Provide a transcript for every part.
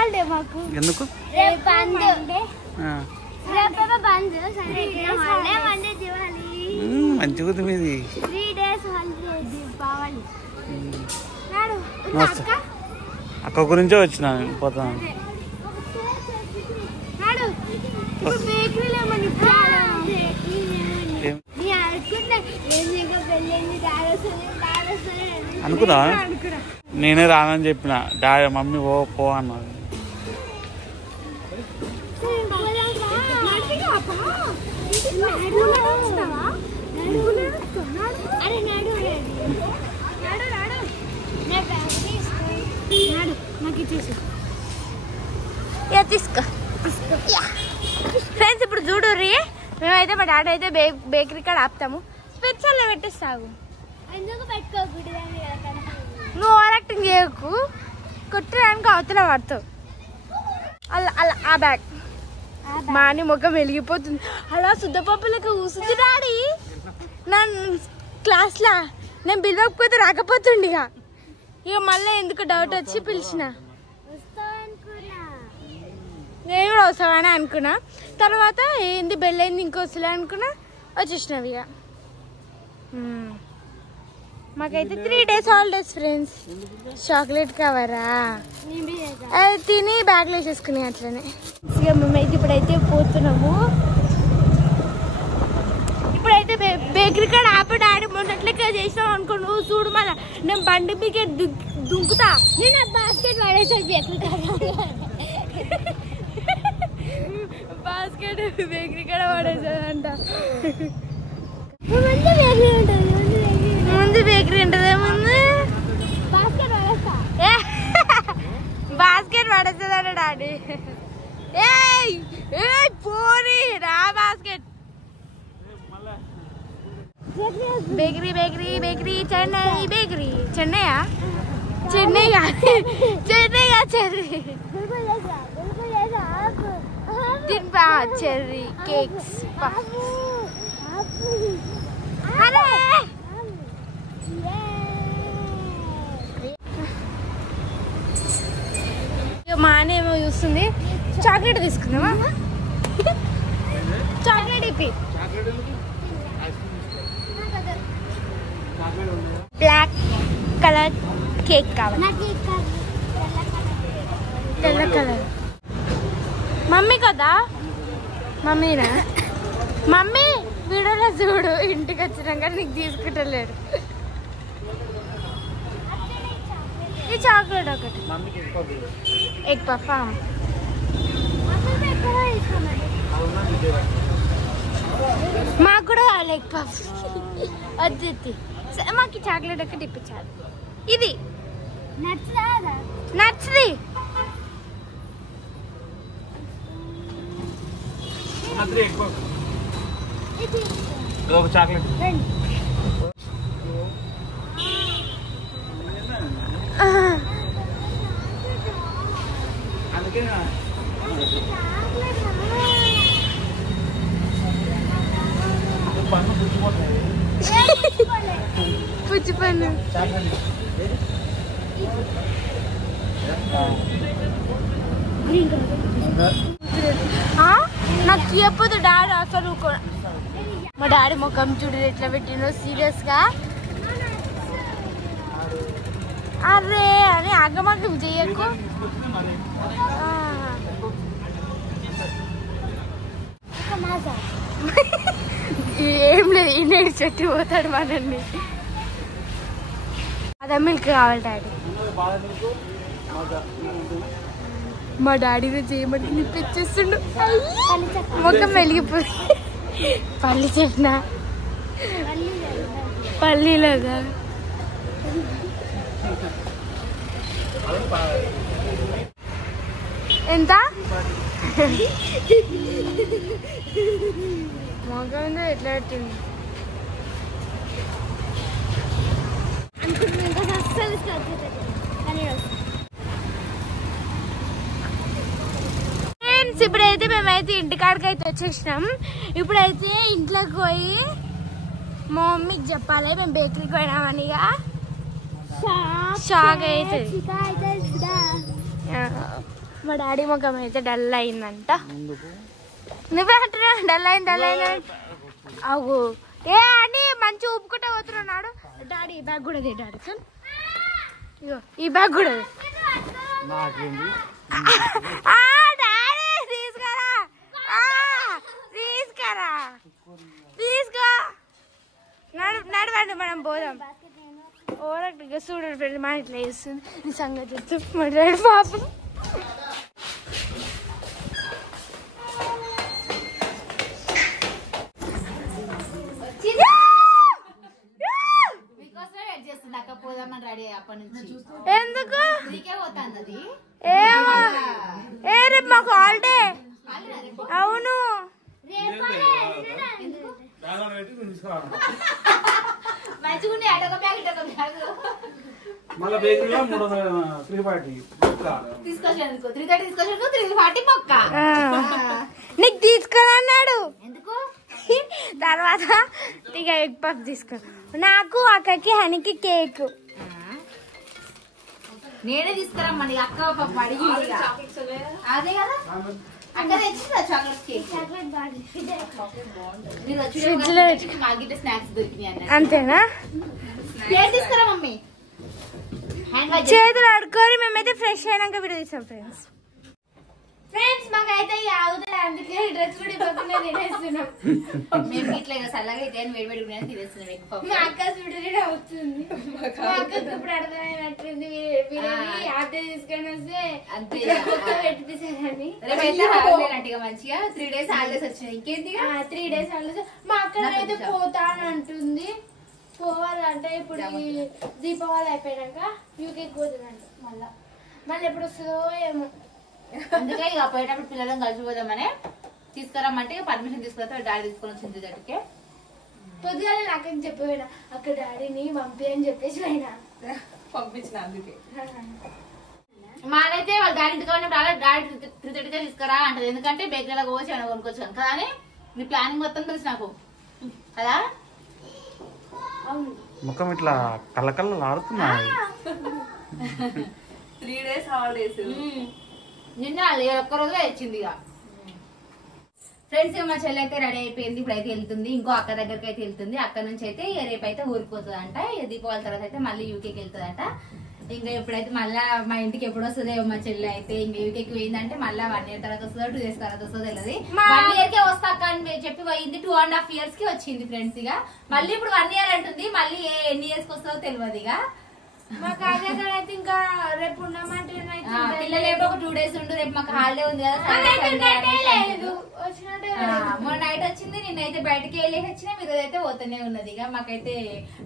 Holiday మాకు. ఎందుకు? రేపు బంద్. రేపు bandh. Sunday holiday, Monday Diwali. మంచిగా మీది 3 days హాలిడే దీపావళి. అక్క గురించే వచ్చిన పోతాను. అనుకున్నా నేనే రానని చెప్పిన. డాడీ మమ్మీ పో అన్నారు. తీసుకో ఫ్రెండ్స్. ఇప్పుడు చూడుర్రి, మేమైతే మా డాడీ అయితే బేకరీ కాడ ఆపుతాము. స్పెషల్ పెట్టేస్తావు. నువ్వు ఓవర్ యాక్టింగ్ చేయకు. కొట్టడానికి అవతల పడతావు. అలా అలా ఆ బ్యాగ్ మాని ముఖం వెలిగిపోతుంది. అలా శుద్ధపప్పులకు కూసుంది డాడీ. నా క్లాస్లా నేను పిలవకపోతే రాకపోతుండే. ఇక మళ్ళీ ఎందుకు డౌట్ వచ్చి పిలిచిన. నేను కూడా వస్తావని అనుకున్నా. తర్వాత ఏంది బెల్ అయింది ఇంకో వస్తలే అనుకున్నా, వచ్చేసినవి. ఇక మాకైతే 3 days హాలిడేస్ ఫ్రెండ్స్. చాక్లెట్ కవరా అది తిని బ్యాగ్లో వేసేసుకుని అట్లనే. ఇక మేమైతే ఇప్పుడైతే పోతున్నాము. ఇప్పుడైతే బేకరీ కాడ ఆప డాడీ మొన్నట్లకే చేసాం అనుకో. నువ్వు చూడు మళ్ళా నేను బండి మీకే దుంకుతా. నేను బాస్కెట్ పడేసాను బేకరీ కాడ. బాస్కెట్ బేకరీ కాడ పడేసానంట. ముందు బేకరీ ఉంటుంది. ముందు బాస్కెట్ పడేస్తుందంట డాడీ. పోనీ రా basket. Bakery bakery bakery Chennai bakery. చెన్నైయా? చెన్నై కాదు, చెన్నై కాదు, చెర్రీ. తింపా cherry cakes. మా అన్న ఏమో చూస్తుంది. చాక్లెట్ తీసుకుందామా? చాక్లెట్ ఇప్పి. బ్లాక్ కలర్ కేక్ కావాలి. తెల్ల కలర్. మమ్మీ కదా? మమ్మీనా? మమ్మీ వీడియోలో చూడు, ఇంటికి వచ్చినాక నీకు తీసుకుంటలేడు. ఈ చాక్లెట్ ఒకటి. Egg puff. మాకు కూడా కావాలి ఎగ్ పఫ్. వద్దు, మాకు చాక్లెట్ ఒకటి ఇప్పించాలి. ఇది నచ్చుది. చాక్లెట్ పుచ్చి పన్ను. నాకు చెప్పదు డాడీ అసలు. మా డాడీ ముఖం చూడు ఎట్లా పెట్టినో సీరియస్ గా. అరే అని అగ్గమగ్గం చెయ్యకు. ఏం లేదు, ఈయన చెట్టు పోతాడు మనల్ని. అదే మిల్క్ కావాలి డాడీ. మా డాడీని చేయమని నిప్పించేస్తుండు. ముఖం వెలిగిపోయి. పల్లి చెప్పిన పల్లీలాగా. ఎంత మొగం ఎట్లా పెట్టింది. ఇప్పుడైతే మేమైతే ఇంటికాడికి అయితే వచ్చేసినాం. ఇప్పుడైతే ఇంట్లోకి పోయి మా మమ్మీకి చెప్పాలి మేము బేకరీకి పోయినామని. షాక్ అవుతుంది. మా డాడీ ముఖం అయితే డల్ అయిందంట. నువ్వే అంటున్నా డల్ అయింది అవు. ఏ అని మంచి ఊపుకుంటే పోతున్నాడు. డాడీ ఈ బ్యాగ్ కూడా డాడీ ఇగో ఈ బ్యాగ్ కూడా తీసుకురా తీసుకో నడవండి మనం పోదాం. ఓరక్గా చూడండి ఫ్రెండ్ మా ఇట్లా వేస్తుంది నీ సంగతి చెప్తూ మా డాడీ పాపం. ఎందుకు రేపు మాకు హాలిడే. అవును నీకు తీసుకున్నాడు తర్వాత ఇక ఎగ్ పఫ్ తీసుకో. నాకు అక్కకి హనీకి కేక్ నేనే తీసుకురమ్మని అక్క పప్పు అడిగింది అదే కదా అక్క తెచ్చిందా చాక్లెట్ కేక్ మీరు స్నాక్స్ దొరికినాయి అంతేనా తీసుకురా మమ్మీ చేతులు ఆడుకొని మేమైతే ఫ్రెష్ అయినాక వీడియో తీసాం ఫ్రెండ్స్. మాకైతే అవుతుంది అందుకే డ్రెస్ కూడా ఇవ్వకుండా తినేస్తున్నాం. మేము ఇట్లా చల్లగా అయితే వేడివేడుకునే తినేస్తున్నాం. మా అక్క చూడలే అవుతుంది. మా అక్కకి ఇప్పుడు అర్థమైనట్టుంది అద్దె తీసుకొని వస్తే అంతే పెట్టించారని. మంచిగా 3 days హాలిడేస్ వచ్చినాయి. ఇంకేంటి 3 days హాలిడేస్. మా అక్క అయితే పోతా అని అంటుంది. పోవాలంటే ఇప్పుడు దీపావళి అయిపోయాక యూకేకి పోతుందంట. మళ్ళీ ఎప్పుడు వస్తుందో ఏమో. అందుకే ఇక పోయేటప్పుడు పిల్లలను కలిసిపోదామని తీసుకురమ్మంటే పర్మిషన్ తీసుకొస్తే డాడీ తీసుకొని వచ్చింది దగ్గరికి. పొద్దుగా నాకని చెప్పిపోయినా అక్కడ డాడీని పంపి అని చెప్పేసి అయినా పంపించిన. అందుకే మానైతే వాళ్ళ డాడీ ఇంటికి ఉన్నప్పుడు డాడీ 3:30 తీసుకురా అంటది. ఎందుకంటే బేకరీలో కోసి ఏమైనా కొనుక్కొచ్చాను కదా అని నీ ప్లానింగ్ మొత్తం తెలుసు నాకు కదా. ముఖం ఇట్లా కళ్ళకళ్ళ ఆడుతున్నాయి. 3 days హాలిడేస్ నిన్న ఒక్కరోజు వచ్చింది. ఇక ఫ్రెండ్స్ మా చెల్లి అయితే రెడీ అయిపోయింది. ఇప్పుడైతే వెళ్తుంది ఇంకో అక్క దగ్గరికి అయితే వెళ్తుంది. అక్కడ నుంచి అయితే రేపు అయితే ఊరిపోతుంది అంట. దీపావళి తర్వాత అయితే మళ్ళీ యూకేకి వెళ్తుందంట. ఇంకా ఎప్పుడైతే మళ్ళీ మా ఇంటికి ఎప్పుడు వస్తుందో మా చెల్లి అయితే ఇంకా యూకేకి పోయిందంటే మళ్ళీ 1 year తర్వాత వస్తుందో 2 days తర్వాత వస్తుందో తెలియదు. 1 year కే వస్తా అక్క అని చెప్పి పోయింది. 2.5 years కి వచ్చింది ఫ్రెండ్స్. ఇక మళ్ళీ ఇప్పుడు 1 year అంటుంది. మళ్ళీ ఎన్ని years కి వస్తుందో తెలియదు. ఇక మాకు అయితే ఇంకా రేపు ఉన్నామంటే పిల్లలు ఏమో ఒక 2 days ఉండు. రేపు మాకు హాలిడే ఉంది కదా. మొన్న నైట్ వచ్చింది. నిన్నైతే బయటకి వెళ్ళి వచ్చినా మీరు అయితే పోతూనే ఉన్నది. ఇక మాకైతే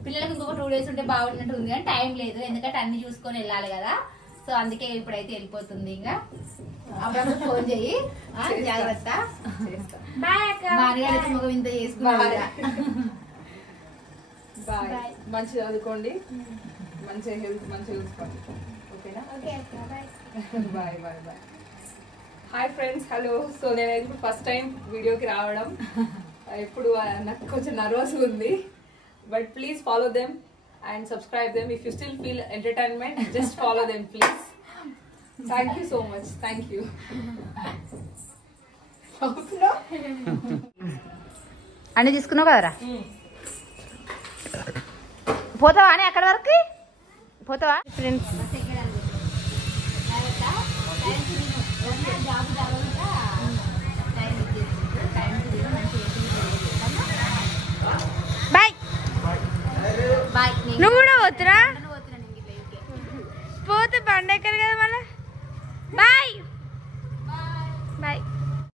పిల్లలకి ఇంకొక 2 days ఉంటే బాగున్నట్టు ఉంది కానీ టైం లేదు. ఎందుకంటే అన్ని చూసుకొని వెళ్ళాలి కదా. సో అందుకే ఇప్పుడైతే వెళ్ళిపోతుంది. ఇంకా అప్పుడు ఫోన్ చెయ్యి జాగ్రత్త. మారిగారైతే ముఖం ఇంత చేసుకున్నారు. మంచిగా చదువుకోండి, మంచిగా హెల్త్ మంచిగా చూసుకోండి. ఓకేనా? Bye bye bye. Hi friends, hello. So నేనైతే ఇప్పుడు ఫస్ట్ టైం వీడియోకి రావడం. ఎప్పుడు నాకు కొంచెం నర్వస్ ఉంది. But please follow them and subscribe them. If you still feel entertainment just follow them please. Thank you so much. Thank you. అన్ని తీసుకున్నావు కదరా? పోతావా అని అక్కడ వరకు పోతావా? Friends bye bye. నువ్వు కూడా పోతురా? పోతే బండి ఎక్కరు కదా మళ్ళీ.